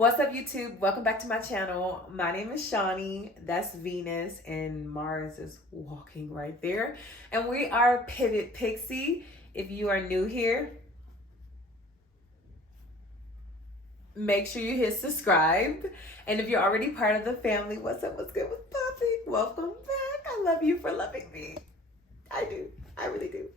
What's up, YouTube? Welcome back to my channel. My name is Shawnie. That's Venus, and Mars is walking right there. And we are Pivot Pixie. If you are new here, make sure you hit subscribe. And if you're already part of the family, what's up? What's good? What's popping? Welcome back. I love you for loving me. I do. I really do.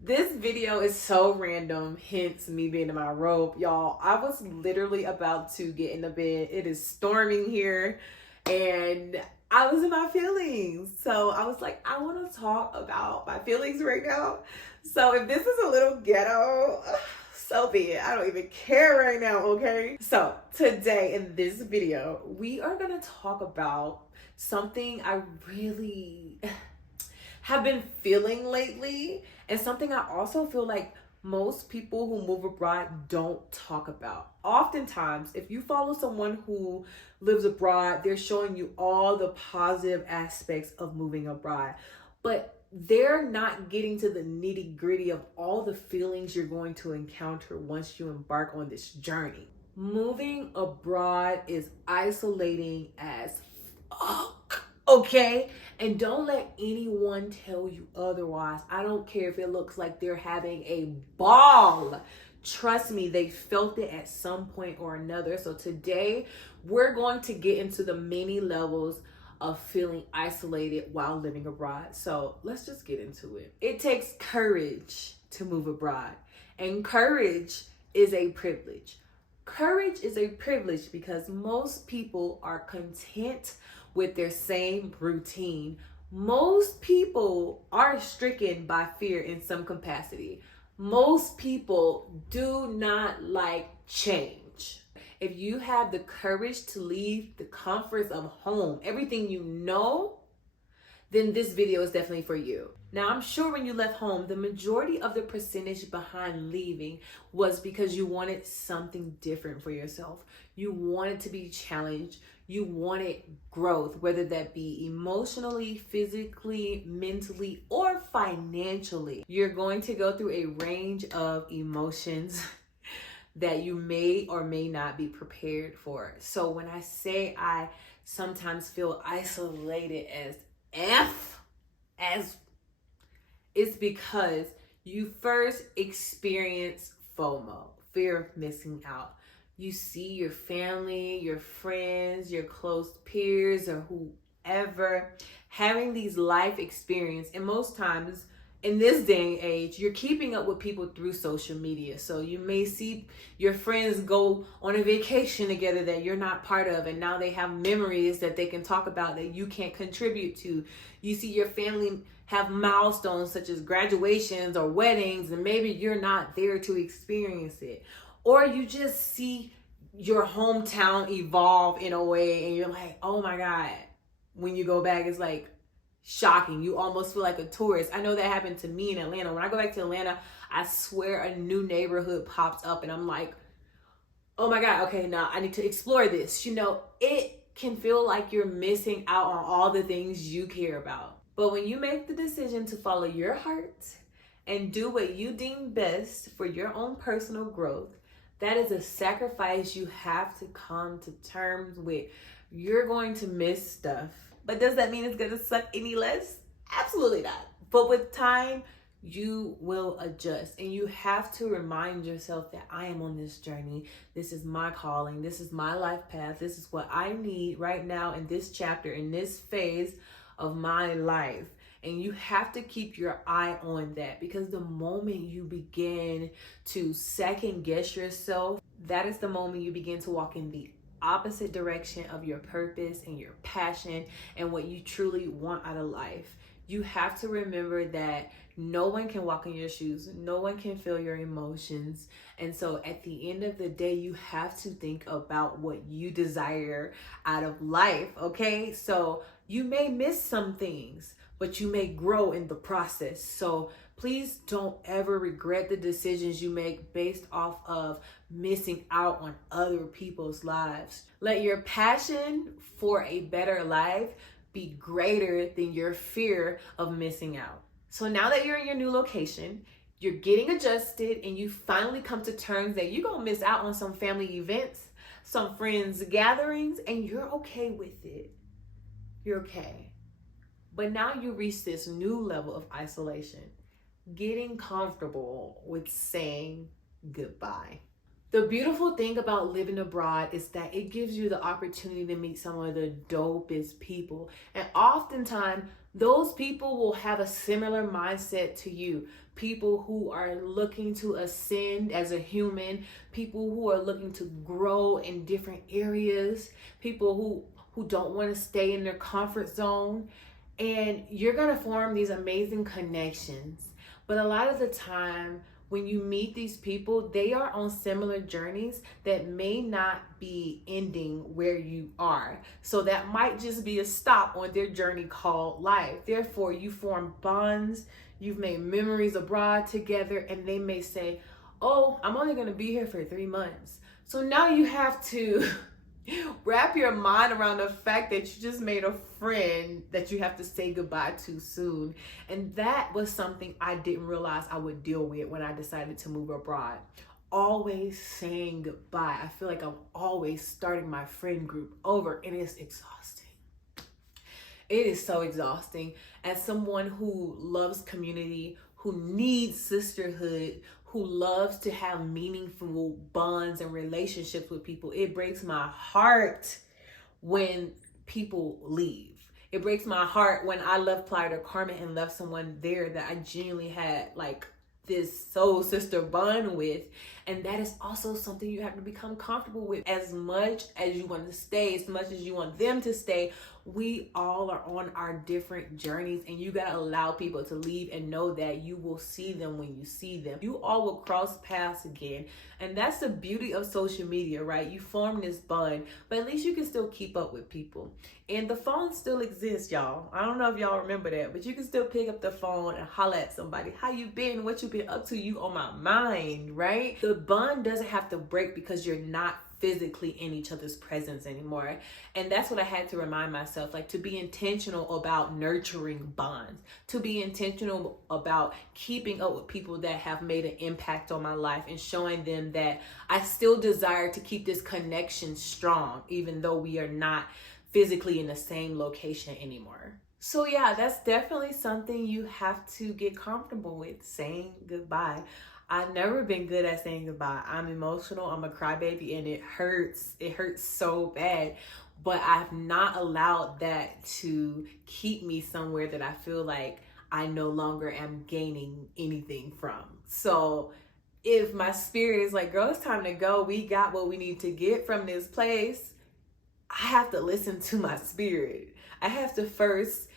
This video is so random, hence me being in my robe. Y'all, I was literally about to get in the bed. It is storming here and I was in my feelings. So I was like, I want to talk about my feelings right now. So if this is a little ghetto, so be it. I don't even care right now, okay? So today in this video, we are going to talk about something I really have been feeling lately, and something I also feel like most people who move abroad don't talk about. Oftentimes, if you follow someone who lives abroad, they're showing you all the positive aspects of moving abroad, but they're not getting to the nitty-gritty of all the feelings you're going to encounter once you embark on this journey. Moving abroad is isolating as fuck. Okay? And don't let anyone tell you otherwise. I don't care if it looks like they're having a ball. Trust me, they felt it at some point or another. So today, we're going to get into the many levels of feeling isolated while living abroad. So let's just get into it. It takes courage to move abroad. And courage is a privilege. Courage is a privilege because most people are content with their same routine. Most people are stricken by fear in some capacity. Most people do not like change. If you have the courage to leave the comforts of home, everything you know, then this video is definitely for you. Now, I'm sure when you left home, the majority of the percentage behind leaving was because you wanted something different for yourself. You wanted to be challenged. You wanted growth, whether that be emotionally, physically, mentally, or financially. You're going to go through a range of emotions that you may or may not be prepared for. So when I say I sometimes feel isolated as it's because you first experience FOMO, fear of missing out. You see your family, your friends, your close peers, or whoever having these life experience. And most times in this day and age, you're keeping up with people through social media. So you may see your friends go on a vacation together that you're not part of, and now they have memories that they can talk about that you can't contribute to. You see your family have milestones such as graduations or weddings, and maybe you're not there to experience it. Or you just see your hometown evolve in a way and you're like, oh my God. When you go back, it's like shocking. You almost feel like a tourist. I know that happened to me in Atlanta. When I go back to Atlanta, I swear a new neighborhood pops up and I'm like, oh my God, okay, now I need to explore this. You know, it can feel like you're missing out on all the things you care about. But when you make the decision to follow your heart and do what you deem best for your own personal growth, that is a sacrifice you have to come to terms with. You're going to miss stuff. But does that mean it's going to suck any less? Absolutely not. But with time, you will adjust. And you have to remind yourself that I am on this journey. This is my calling. This is my life path. This is what I need right now in this chapter, in this phase of my life. And you have to keep your eye on that, because the moment you begin to second guess yourself, that is the moment you begin to walk in the opposite direction of your purpose and your passion and what you truly want out of life. You have to remember that no one can walk in your shoes. No one can feel your emotions. And so at the end of the day, you have to think about what you desire out of life, okay? So you may miss some things, but you may grow in the process. So please don't ever regret the decisions you make based off of missing out on other people's lives. Let your passion for a better life be greater than your fear of missing out. So now that you're in your new location, you're getting adjusted, and you finally come to terms that you're gonna miss out on some family events. some friends gatherings, and you're okay with it. You're okay. But now you reach this new level of isolation, getting comfortable with saying goodbye. The beautiful thing about living abroad is that it gives you the opportunity to meet some of the dopest people. And oftentimes, those people will have a similar mindset to you. People who are looking to ascend as a human, people who are looking to grow in different areas, people who don't want to stay in their comfort zone. And you're going to form these amazing connections. But a lot of the time, when you meet these people, they are on similar journeys that may not be ending where you are. So that might just be a stop on their journey called life. Therefore, you form bonds, you've made memories abroad together, and they may say, oh, I'm only going to be here for 3 months. So now you have to wrap your mind around the fact that you just made a friend that you have to say goodbye to soon. And that was something I didn't realize I would deal with when I decided to move abroad. Always saying goodbye. I feel like I'm always starting my friend group over, and it's exhausting. It is so exhausting. As someone who loves community, who needs sisterhood, who loves to have meaningful bonds and relationships with people, it breaks my heart when people leave. It breaks my heart when I left Playa del Carmen and left someone there that I genuinely had like this soul sister bond with. And that is also something you have to become comfortable with. As much as you want to stay, as much as you want them to stay, we all are on our different journeys, and you got to allow people to leave and know that you will see them when you see them. You all will cross paths again. And that's the beauty of social media, right? You form this bond, but at least you can still keep up with people. And the phone still exists, y'all. I don't know if y'all remember that, but you can still pick up the phone and holler at somebody. How you been? What you been up to? You on my mind, right? The bond doesn't have to break because you're not physically in each other's presence anymore. And that's what I had to remind myself, like, to be intentional about nurturing bonds, to be intentional about keeping up with people that have made an impact on my life and showing them that I still desire to keep this connection strong, even though we are not physically in the same location anymore. So yeah, that's definitely something you have to get comfortable with, saying goodbye. I've never been good at saying goodbye. I'm emotional, I'm a crybaby, and it hurts. It hurts so bad. But I've not allowed that to keep me somewhere that I feel like I no longer am gaining anything from. So if my spirit is like, girl, it's time to go, we got what we need to get from this place, I have to listen to my spirit. I have to first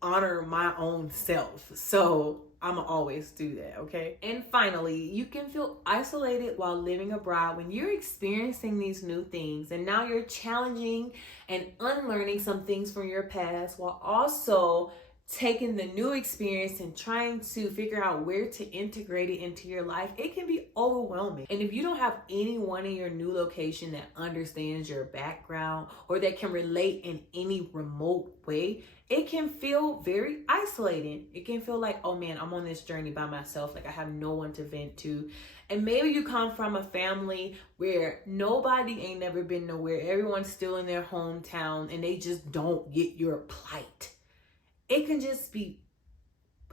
honor my own self. So I'm gonna always do that, okay? And finally, you can feel isolated while living abroad when you're experiencing these new things, and now you're challenging and unlearning some things from your past while also taking the new experience and trying to figure out where to integrate it into your life. It can be overwhelming. And if you don't have anyone in your new location that understands your background or that can relate in any remote way, it can feel very isolating. It can feel like, oh man, I'm on this journey by myself. Like I have no one to vent to. And maybe you come from a family where nobody ain't never been nowhere. Everyone's still in their hometown and they just don't get your plight. It can just be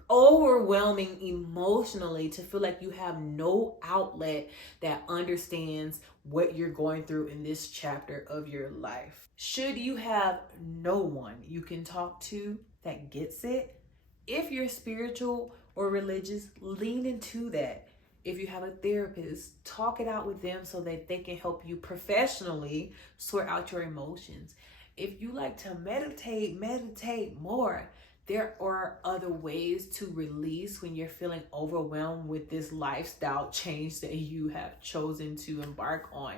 overwhelming emotionally to feel like you have no outlet that understands what you're going through in this chapter of your life. Should you have no one you can talk to that gets it, if you're spiritual or religious, lean into that. If you have a therapist, talk it out with them so that they can help you professionally sort out your emotions. If you like to meditate more. There are other ways to release when you're feeling overwhelmed with this lifestyle change that you have chosen to embark on.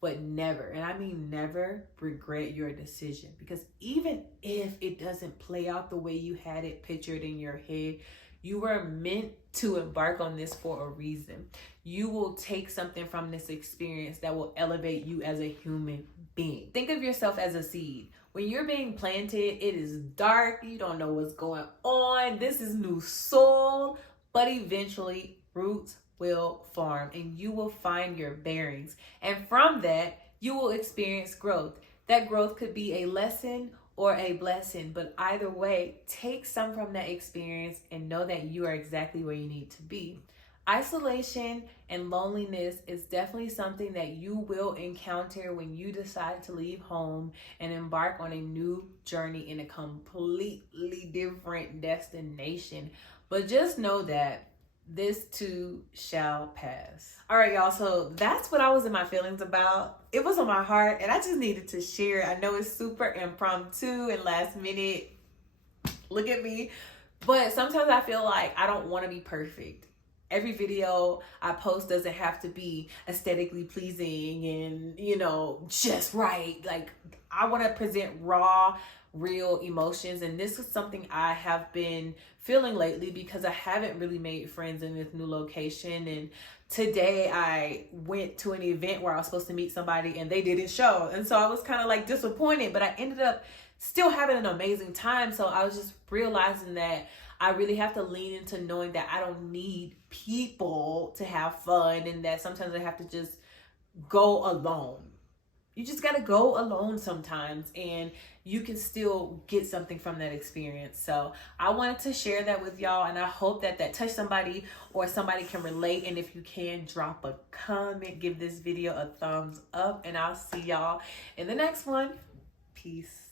But never, and I mean never, regret your decision. Because even if it doesn't play out the way you had it pictured in your head, you were meant to embark on this for a reason. You will take something from this experience that will elevate you as a human being. Think of yourself as a seed. When you're being planted, it is dark. You don't know what's going on. This is new soil, but eventually roots will form and you will find your bearings. And from that, you will experience growth. That growth could be a lesson or a blessing, but either way, take some from that experience and know that you are exactly where you need to be. Isolation and loneliness is definitely something that you will encounter when you decide to leave home and embark on a new journey in a completely different destination. But just know that this too shall pass. All right, y'all. So that's what I was in my feelings about. It was on my heart and I just needed to share. I know it's super impromptu and last minute. Look at me. But sometimes I feel like I don't want to be perfect. Every video I post doesn't have to be aesthetically pleasing and, just right. Like, I want to present raw, real emotions. And this is something I have been feeling lately because I haven't really made friends in this new location. And today I went to an event where I was supposed to meet somebody and they didn't show. And so I was kind of like disappointed, but I ended up still having an amazing time. So I was just realizing that I really have to lean into knowing that I don't need people to have fun and that sometimes I have to just go alone. You just got to go alone sometimes and you can still get something from that experience. So I wanted to share that with y'all and I hope that touched somebody or somebody can relate. And if you can, drop a comment, give this video a thumbs up, and I'll see y'all in the next one. Peace.